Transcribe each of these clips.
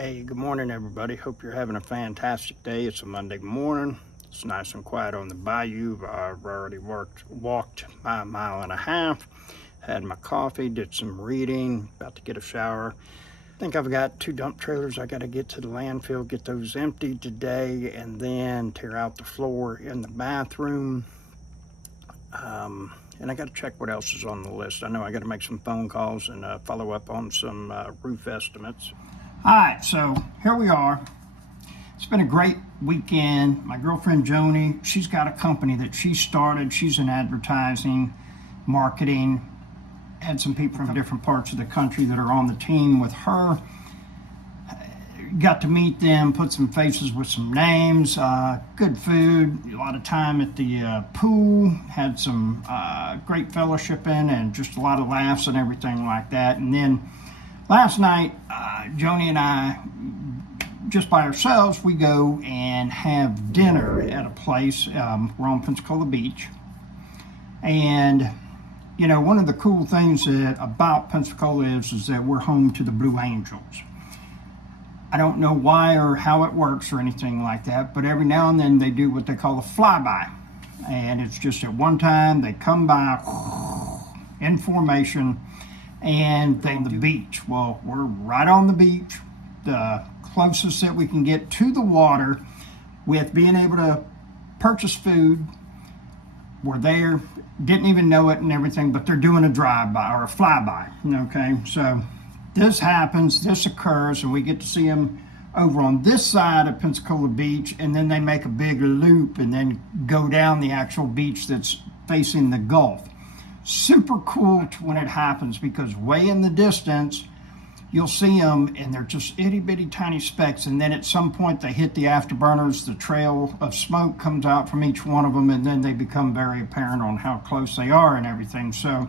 Hey, good morning, everybody. Hope you're having a fantastic day. It's a Monday morning. It's nice and quiet on the bayou. I've already walked my mile and a half, had my coffee, did some reading, about to get a shower. I think I've got 2 dump trailers I got to get to the landfill, get those emptied today, and then tear out the floor in the bathroom. And I got to check what else is on the list. I know I got to make some phone calls and follow up on some roof estimates. All right, so here we are. It's been a great weekend. My girlfriend Joni, she's got a company that she started. She's in advertising, marketing. Had some people from different parts of the country that are on the team with her. Got to meet them, put some faces with some names, good food, a lot of time at the pool, had some great fellowshipping and just a lot of laughs and everything like that. And then last night, Joni and I, just by ourselves, we go and have dinner at a place. We're on Pensacola Beach. And, you know, one of the cool things about Pensacola is that we're home to the Blue Angels. I don't know why or how it works or anything like that, but every now and then they do what they call a flyby. And it's just at one time they come by in formation and they on the beach. Well, we're right on the beach, the closest that we can get to the water with being able to purchase food. We're there, didn't even know it and everything, but they're doing a drive-by or a flyby, okay? So this happens, this occurs, and we get to see them over on this side of Pensacola Beach, and then they make a big loop and then go down the actual beach that's facing the Gulf. Super cool when it happens, because way in the distance, you'll see them and they're just itty bitty tiny specks, and then at some point they hit the afterburners, the trail of smoke comes out from each one of them, and then they become very apparent on how close they are and everything. So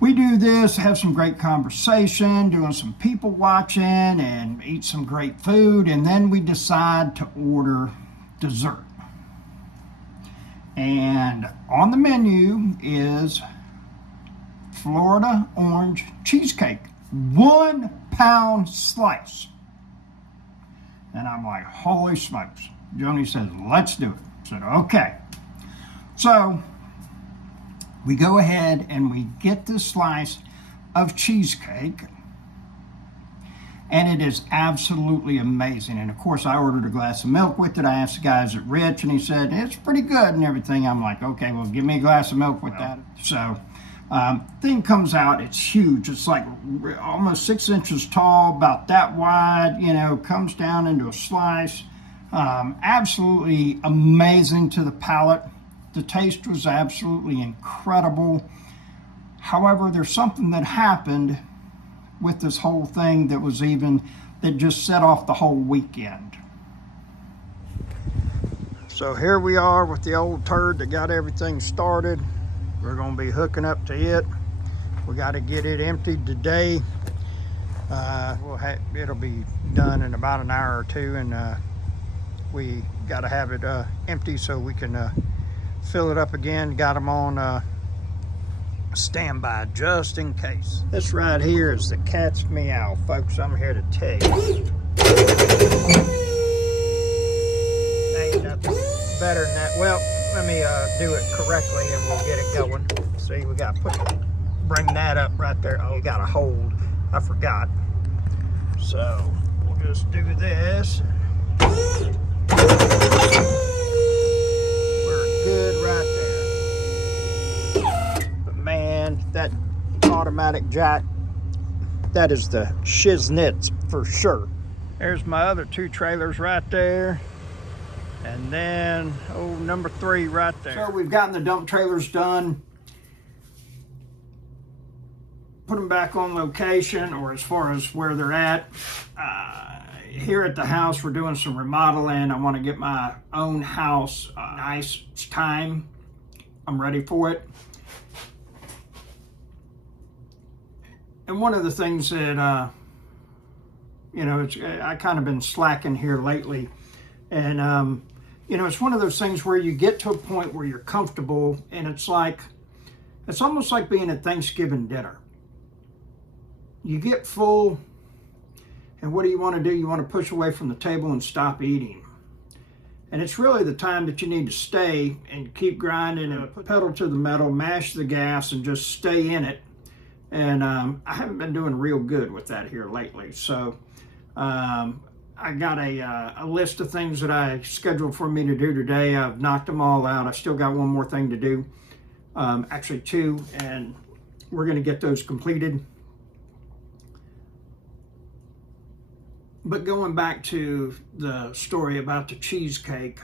we do this, have some great conversation, doing some people watching, and eat some great food, and then we decide to order dessert. And on the menu is Florida orange cheesecake, 1 pound slice. And I'm like, holy smokes. Joni says, let's do it. I said, okay. So we go ahead and we get this slice of cheesecake, and it is absolutely amazing. And of course, I ordered a glass of milk with it. I asked the guys at Rich, and he said, it's pretty good and everything. I'm like, okay, well, give me a glass of milk with that. So thing comes out, it's huge. It's like almost 6 inches tall, about that wide, you know, comes down into a slice. Absolutely amazing to the palate. The taste was absolutely incredible. However, there's something that happened with this whole thing that just set off the whole weekend. So here we are with the old turd that got everything started. We're going to be hooking up to it. We got to get it emptied today. It'll be done in about an hour or two, and we got to have it empty so we can fill it up again. Got them on standby just in case. This right here is the cat's meow, folks. I'm here to tell you. Ain't nothing better than that. Well, let me do it correctly and we'll get it going. See, we got to bring that up right there. Oh, you got to hold. I forgot. So we'll just do this. Good right there. But man, that automatic jack, that is the shiznits for sure. There's my other 2 trailers right there. And then, number 3 right there. So we've gotten the dump trailers done. Put them back on location, or as far as where they're at. Here at the house, we're doing some remodeling. I want to get my own house nice. It's time. I'm ready for it. And one of the things that, I kind of been slacking here lately. And, it's one of those things where you get to a point where you're comfortable, and it's almost like being at Thanksgiving dinner. You get full, And what do? You want to push away from the table and stop eating. And it's really the time that you need to stay and keep grinding and put pedal to the metal, mash the gas, and just stay in it. And I haven't been doing real good with that here lately. So I got a list of things that I scheduled for me to do today. I've knocked them all out. I still got one more thing to do, actually two, and we're going to get those completed. But going back to the story about the cheesecake,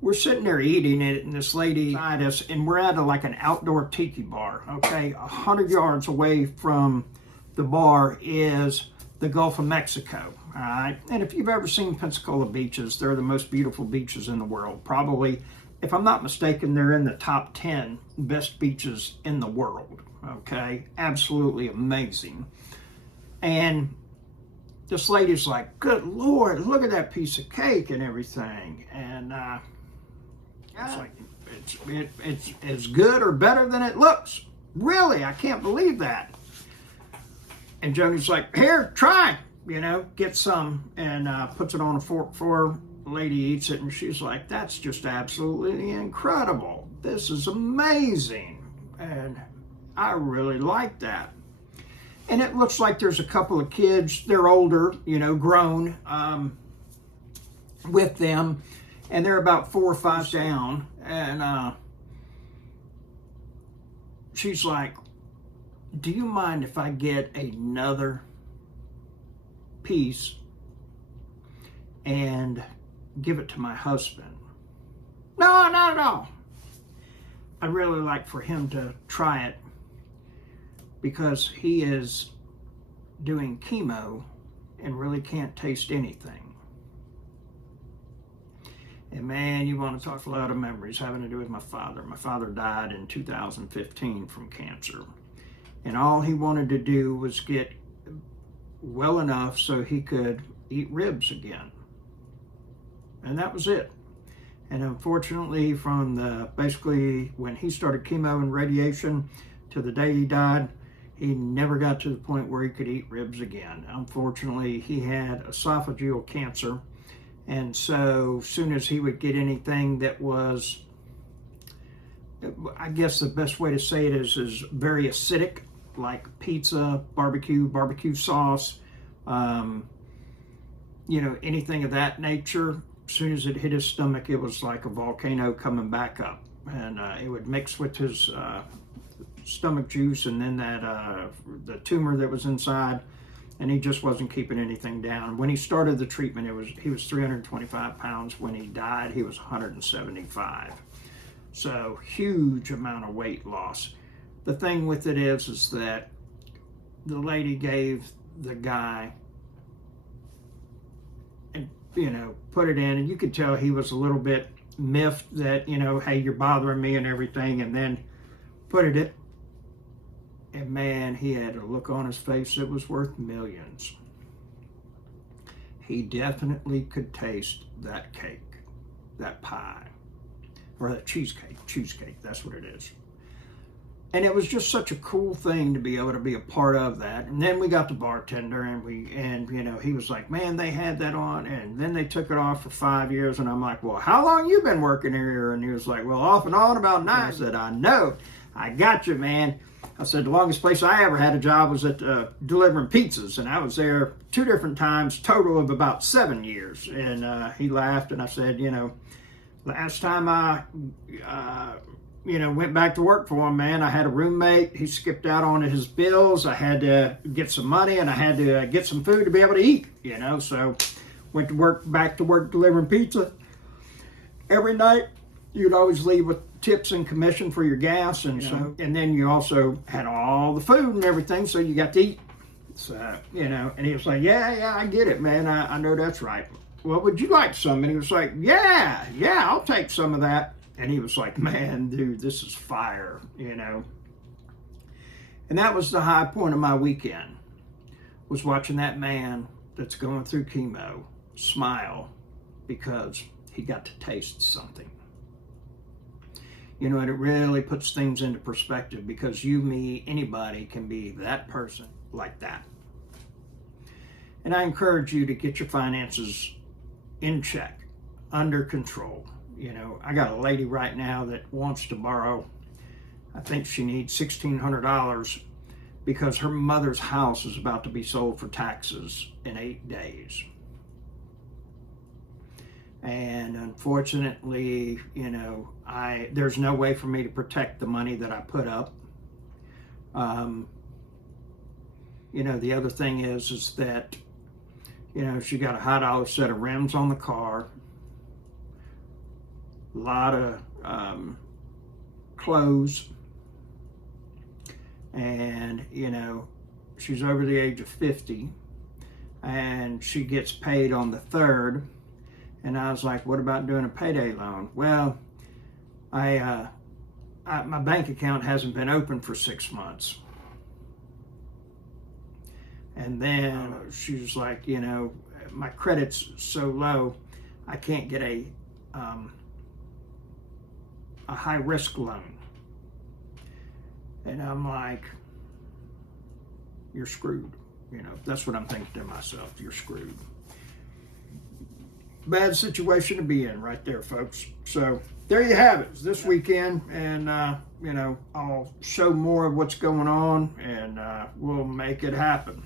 we're sitting there eating it, and this lady beside us, and we're at like an outdoor tiki bar, okay? 100 yards away from the bar is the Gulf of Mexico, all right? And if you've ever seen Pensacola beaches, they're the most beautiful beaches in the world. Probably, if I'm not mistaken, they're in the top 10 best beaches in the world, okay? Absolutely amazing. And this lady's like, good Lord, look at that piece of cake and everything. And it's like, it's as good or better than it looks. Really, I can't believe that. And Joni's like, here, try, get some, and puts it on a fork for her. The lady eats it, and she's like, that's just absolutely incredible. This is amazing. And I really like that. And it looks like there's a couple of kids, they're older, grown, with them, and they're about 4 or 5 down. And she's like, do you mind if I get another piece and give it to my husband? No. I'd really like for him to try it, because he is doing chemo and really can't taste anything. And man, you want to talk a lot of memories having to do with my father. My father died in 2015 from cancer. And all he wanted to do was get well enough so he could eat ribs again. And that was it. And unfortunately, from basically when he started chemo and radiation to the day he died, he never got to the point where he could eat ribs again. Unfortunately, he had esophageal cancer. And so as soon as he would get anything that was, I guess the best way to say it is very acidic, like pizza, barbecue sauce, anything of that nature, as soon as it hit his stomach, it was like a volcano coming back up. And it would mix with his stomach juice and then the tumor that was inside, and he just wasn't keeping anything down. When he started the treatment, he was 325 pounds. When he died, he was 175. So huge amount of weight loss. The thing with it is that the lady gave the guy, and put it in, and you could tell he was a little bit miffed that, hey, you're bothering me and everything, and then put it in. And man, he had a look on his face that was worth millions. He definitely could taste that cake, that pie, or that cheesecake, that's what it is. And it was just such a cool thing to be able to be a part of that. And then we got the bartender, and he was like, man, they had that on, and then they took it off for 5 years. And I'm like, well, how long you been working here? And he was like, well, off and on about 9. I said, I know, I got you, man. I said, the longest place I ever had a job was at delivering pizzas, and I was there 2 different times, total of about 7 years. And he laughed, and I said, last time I went back to work for him, man, I had a roommate. He skipped out on his bills. I had to get some money, and I had to get some food to be able to eat, So went to work, back to work delivering pizza. Every night, you'd always leave with tips and commission for your gas, and and then you also had all the food and everything, so you got to eat. So, and he was like, yeah, I get it, man. I know that's right. Well, would you like some? And he was like, yeah, I'll take some of that. And he was like, man, dude, this is fire, And that was the high point of my weekend, was watching that man that's going through chemo smile because he got to taste something. You know, and it really puts things into perspective, because you, me, anybody can be that person like that. And I encourage you to get your finances in check, under control. You know, I got a lady right now that wants to borrow, I think she needs $1,600 because her mother's house is about to be sold for taxes in 8 days. And unfortunately, you know, there's no way for me to protect the money that I put up. You know, the other thing is that, you know, she got a high dollar set of rims on the car, a lot of clothes, and, you know, she's over the age of 50, and she gets paid on the 3rd. And I was like, what about doing a payday loan? Well, my bank account hasn't been open for 6 months. And then she was like, you know, my credit's so low, I can't get a high risk loan. And I'm like, you're screwed. You know, that's what I'm thinking to myself. You're screwed. Bad situation to be in right there, folks. So there you have it. It's this weekend, and you know, I'll show more of what's going on, and we'll make it happen.